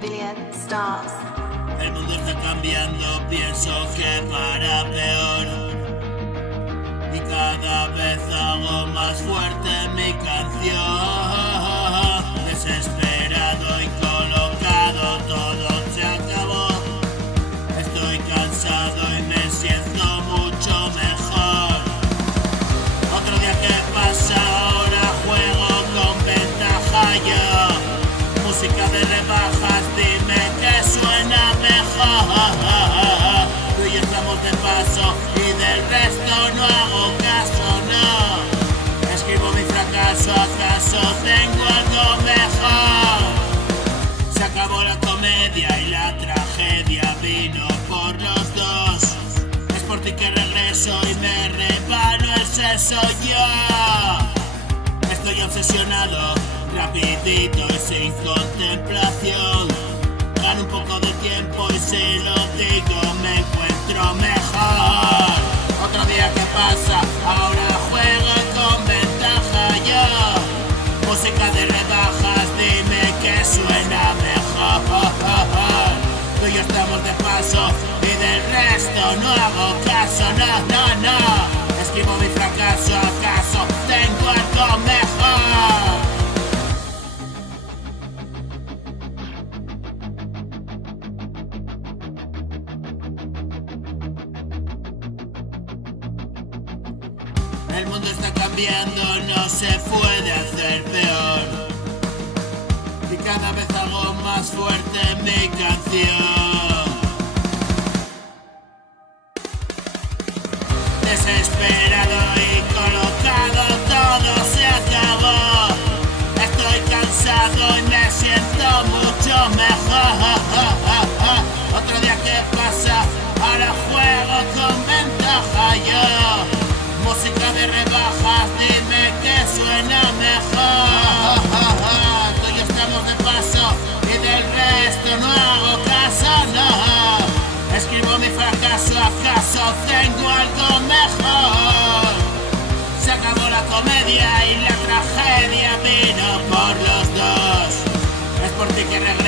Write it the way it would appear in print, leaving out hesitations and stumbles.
billion stars. El mundo está cambiando, pienso que para peor. Y cada vez hago más fuerte mi canción. Desesperado y colocado, todo se acabó. Estoy cansado y me siento mucho mejor. Otro día que pasa, ahora juego con ventaja yo. Música de rebajas, dime que suena mejor. Tú y yo estamos de paso y del resto no hago caso, no. Escribo mi fracaso, ¿acaso tengo algo mejor? Se acabó la comedia y la tragedia vino por los dos. Es por ti que regreso y me reparo el seso yo. Estoy obsesionado, rapidito y sin contemplación. Gano un poco de tiempo y si lo digo me encuentro mejor. Otro día que pasa, ahora juego con ventaja yo. Música de rebajas, dime que suena mejor. Tú y yo estamos de paso y del resto no hago caso, no, no, no. Escribo mi fracaso, ¿acaso tengo algo mejor? El mundo está cambiando, no se puede hacer peor. Y cada vez hago más fuerte mi canción. Desesperado y colocado, todo se acabó. Estoy cansado y me siento mucho mejor. Otro día que pasa, ahora juego con ventaja yo. Música de rebajas, dime que suena mejor. Tú y yo estamos de paso y del resto no hago caso, no. Escribo mi fracaso, ¿acaso tengo algo mejor? Se acabó la comedia y la tragedia vino por los dos. Es por ti que regreso.